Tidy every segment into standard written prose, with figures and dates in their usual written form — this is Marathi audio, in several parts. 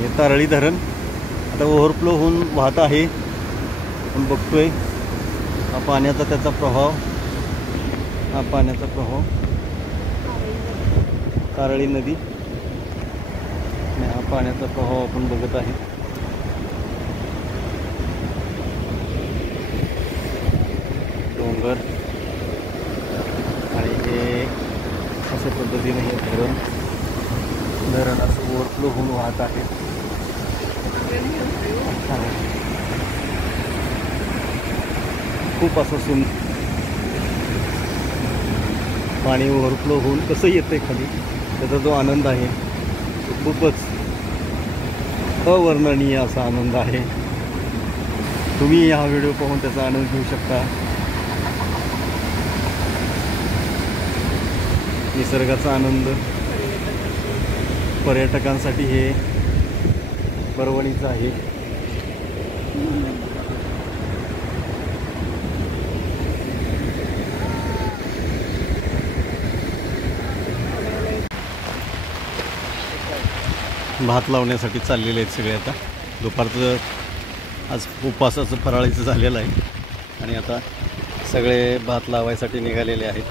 हे तारळी धरण आता ओव्हरफ्लो होऊन वाहत आहे. आपण बघतोय हा पाण्याचा त्याचा प्रभाव, हा पाण्याचा प्रभाव तारळी नदी आणि हा पाण्याचा प्रभाव आपण बघत आहे. डोंगर आणि हे अशा पद्धतीने हे धरण असं ओव्हरफ्लो होऊन वाहत आहे. खूप असं पाणी ओव्हरफ्लो होऊन कसं येतं खाली, त्याचा जो आनंद आहे तो खूपच अवर्णनीय असा आनंद आहे. तुम्ही हा व्हिडिओ पाहून त्याचा आनंद घेऊ शकता. निसर्गाचा आनंद पर्यटकांसाठी हे पर्वणीचं आहे. भात लावण्यासाठी चाललेले आहेत सगळे. आता दुपारचं आज उपवासाचं फराळीचं झालेलं आहे आणि आता सगळे भात लावायसाठी निघालेले आहेत.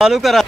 चालू करा.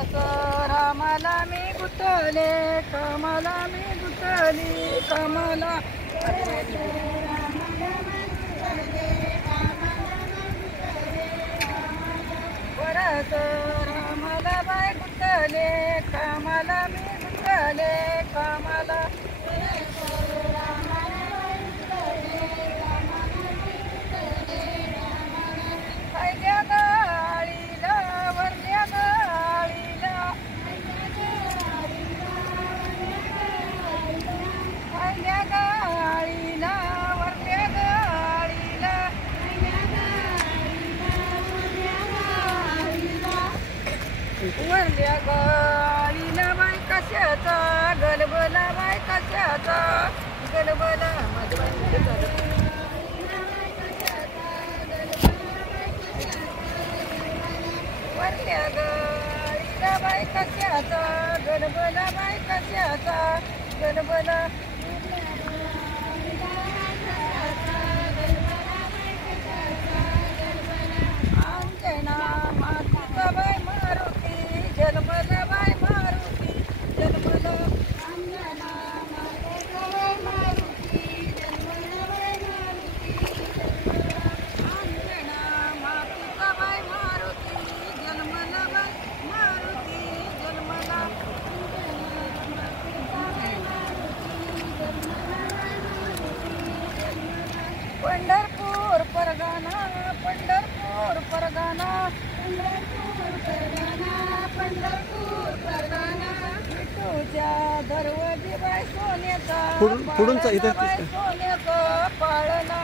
रामाला मी गुंतले कामाला मी गुंतली कामाला परत रामाला बाय गुंतले कामाला मी गुंतले कामाला खायल्या गाळीला वरल्या गाळीला खायल्या गाळीला वरल्या गाळीला वरल्या गाळीला बाय कशाचा गलबला बाय कशाचा गलबला वरल्या गाळीला बाय कशाचा गलबला बाय कशाचा गलबला अंजना मातीचा बाय मारुती जन्मला बाय मारुती जन्मला अंजना मातीचा बाय मारुती जन्मला बाय मारुती अंजना मातीचा बाय मारुती जन्मला बाय मारुती जन्मला पंढरपूर परगाना पंढरपूर परगाना पंढरपूर परगाना विठूच्या दरवाजी बाय सोन्याचा पुढून इथं बाय सोन्याचा पाळणा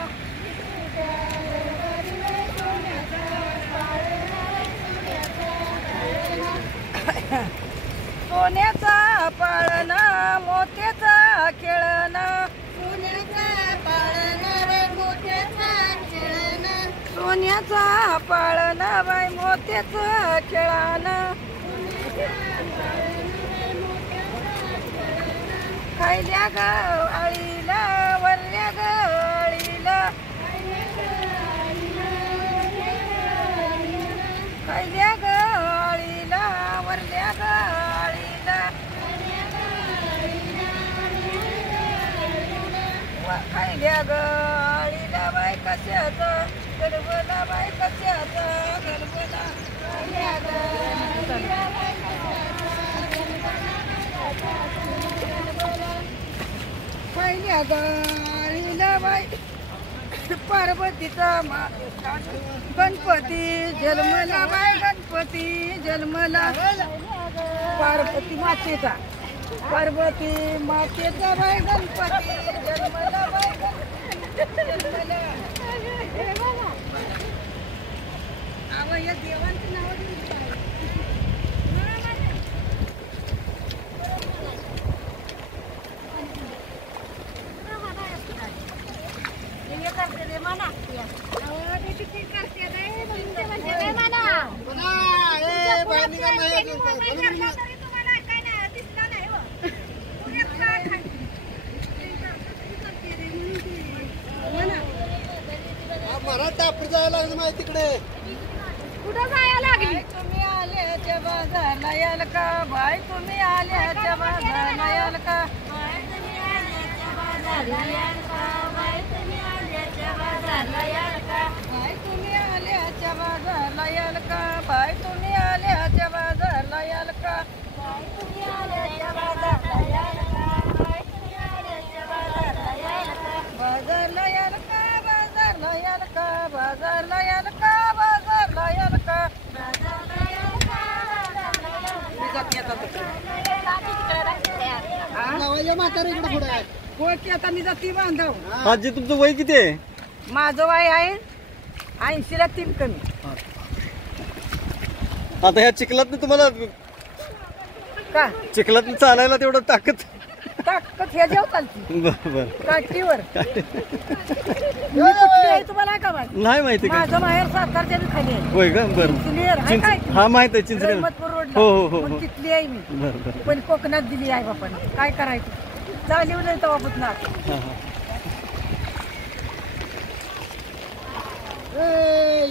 सोन्याचा पाळणा मोत्याचा खेळणा सोन्याचा पाळणा रे मोत्याचा खेळणा सोन्याचा पाळणा बाय मोत्याचा खेळणा खायल्या गाळीला वरल्या गाळीला खायल्या गाळीला वरल्या गाळीला खायल्या गाळीला बाय कशाचा गलबला बाय कशाचा गलबला खायल्या गाळीला बाय खायल्या गाळीला बाय पार्वतीचा गणपती जन्मला बाय गणपती जन्मला पार्वती मातेचा पार्वती मातेचा बाय गणपती जन्मला बाय जन्मला आवय देवांचं नाव तिकडे कुठं जायला लागली तुम्ही आल्याच्या बाजारला याल का बाय तुम्ही आल्याच्या बाजारला याल का बाय तुम्ही आल्याच्या बाजारला याल का बाय तुम्ही आल्याच्या बाजारला याल का बाय तुम्ही आल्याच्या बाजारला याल का बाय तुम्ही आल्याच्या बाजारला याल का बाय तुम्ही आल्याच्या बाजारला याल का बाय तुम्ही आल्याच्या बाजारला याल का बाजारला याल का बाजारला याल का बाजारला याल का बाजारला याल का बाजारला याल का म्हातारीकडे पुढे आहे हो की आता मी जाती बांधव आजी तुमचं वय किती आहे? माझं वय आहे 80ला 3 कमी आता ह्या चिखलात तुम्हाला का चिखलात चालायला तेवढं ताकद ताकद हे जेव चालती बर बर काठीवर मी कुठली आहे तुम्हाला का माहिती नाही माहिती का माझं माहेर सातारच्या बी खाली आहे होय का बर चिंचणीवर आहे काय हा माहित आहे चिंचणी रहिमतपूर रोडला हो, हो, हो, मग हो. तिथली आहे मी बर बर पण कोकणात दिली आहे बापाने काय करायचं चालीव नाही तेव्हा पुतना हा हा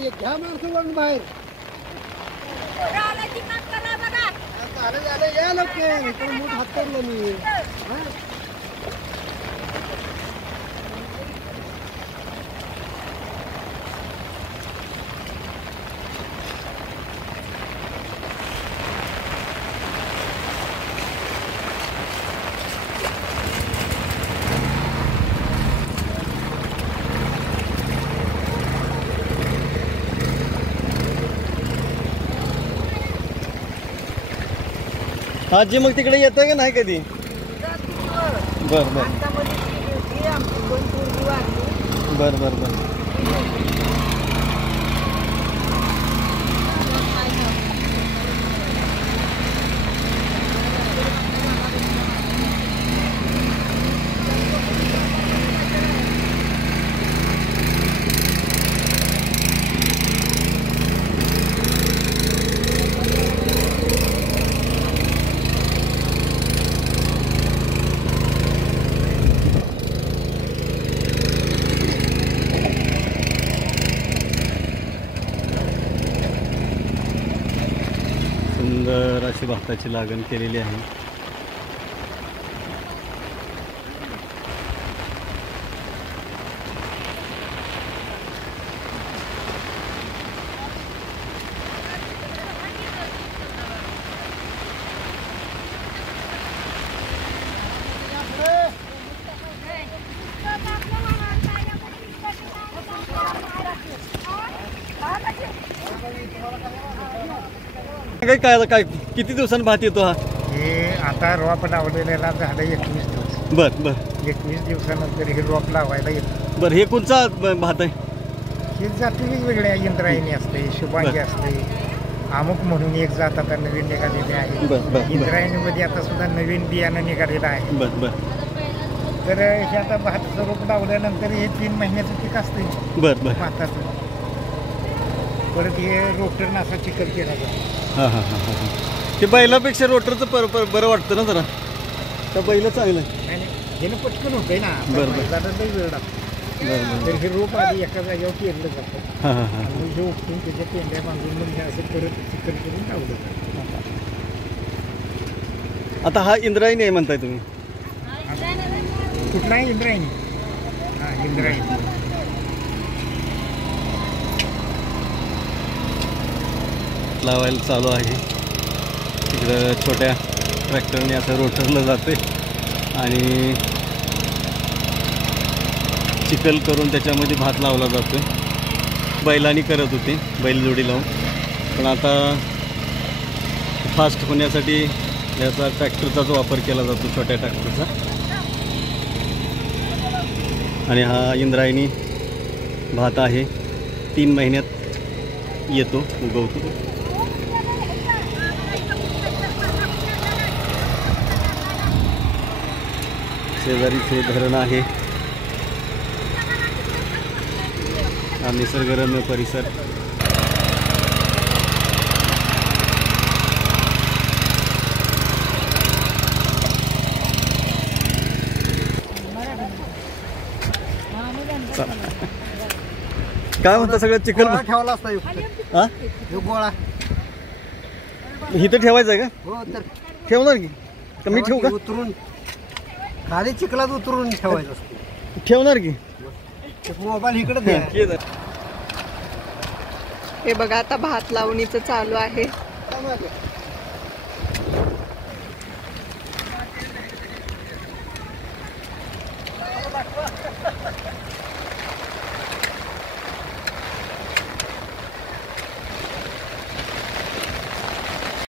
घ्या माणसं वळून बाहेर या लवकर इकडे मूठ हात करलो मी हा? आजी मग तिकडे येतं का नाही कधी? बर बर बर बर बर. सुंदर अशी भाताची लागण केलेली आहे. काय काय काय किती दिवसांनी भात येतो हा? हे आता रोप लावलेला झालं 21 दिवस. बर बर 21 दिवसानंतर हे रोप लावायला येतं. बर. हे कोणचा भात आहे? ही जाती वेगवेगळ्या इंद्रायणी असते, शुभांगी बरं. असते, अमुक म्हणून एक जात आता नवीन निघालेली आहे. बरं, बरं. इंद्रायणीमध्ये आता सुद्धा नवीन बियाणं निघालेलं आहे. बर बर तर हे आता भाताचं रोप लावल्यानंतर हे 3 महिन्याचं पीक असते बर बर. भाताचं. परत हे रोटरनं असा चिखल केला जातो. हां हां हां हां. ते बैलापेक्षा रोटरचं बरं वाटतं ना जरा? त्या बैल चांगलं आहे. आणि हे पटकन होतंय ना. बरं, बरं. बैलाला लई वेळ लागतो. बरं बरं. तर हे रोप आधी एका जागेवर पेरलं जातं. हां हां हां. आणि हे उपटून त्याच्या पेंड्या बांधून म्हणजे असं परत चिखल करून लावलं जातं. आता हा इंद्रायणी आहे म्हणताय तुम्ही? कुठला आहे? इंद्रायणी. हां, इंद्रायणी. लावायला चालू आहे. तिकडं छोट्या ट्रॅक्टरने असं रोटरलं जाते आणि चिखल करून त्याच्यामध्ये भात लावला जातो. बैलांनी करत होते, बैलजोडी लावून. पण आता फास्ट होण्यासाठी याचा ट्रॅक्टरचाच वापर केला जातो, छोट्या ट्रॅक्टरचा. आणि हा इंद्रायणी भात आहे. 3 महिन्यात येतो, उगवतो. शेजारीचे धरण आहे. हा निसर्गरम्य परिसर. काय म्हणता? सगळं चिखल गोळा ठेवला असता हा? ह्यो गोळा इथं ठेवायचं आहे का? हो तर ठेवणार की? का मी ठेवू का? उतरून खाली चिखलात उतरून ठेवायचं असतं. ठेवणार की? मोबाईल इकडे द्या. ये जरा. हे बघा आता भात लावणीचं चालू आहे. काय माहिती?